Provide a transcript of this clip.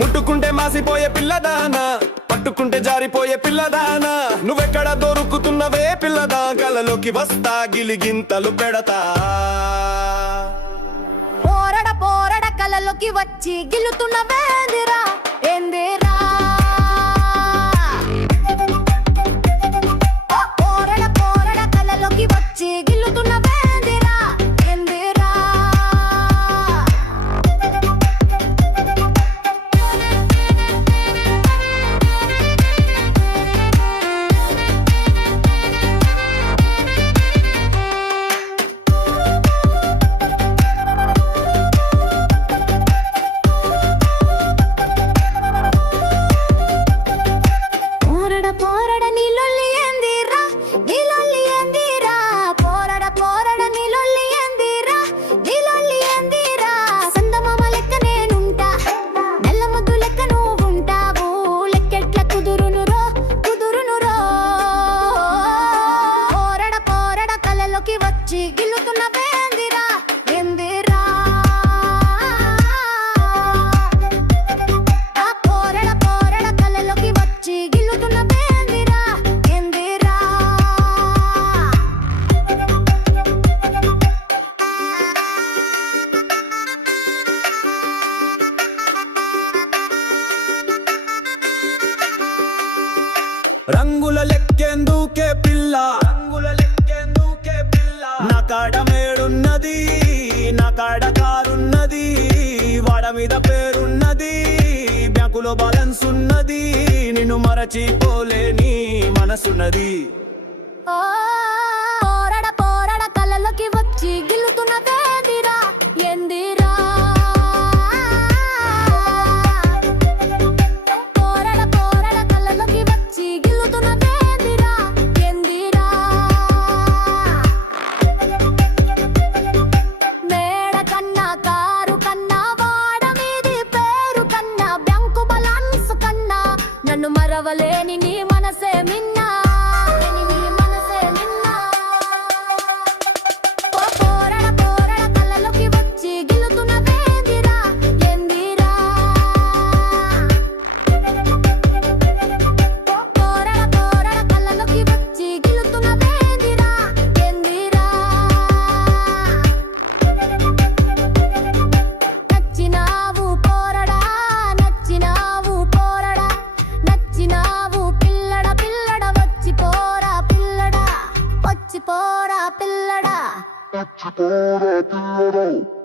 ముట్టుకుంటే మాసిపోయే పిల్లదానా పట్టుకుంటే జారిపోయే పిల్లదానా. నువ్వెక్కడ దొరుకుతున్నవే పిల్లదా? కలలోకి వస్తా గిలిగింతలు పెడతా. పాలలోకి వచ్చి గిల్లుతున్న వేందిరా. ఎందిరా రంగుల లెక్కేందుకే పిల్ల? రంగుల లెక్కేందుకే పిల్ల? నా కాడ మేడున్నది నా కాడ కారున్నది వాడ మీద పేరున్నది బ్యాంకులో బ్యాలెన్స్ ఉన్నది నిన్ను మరచిపోలేని మనసున్నది. పోరడ పోరడ కళ్ళలోకి వచ్చి valer. போறா பில்லடா போறா பில்லடா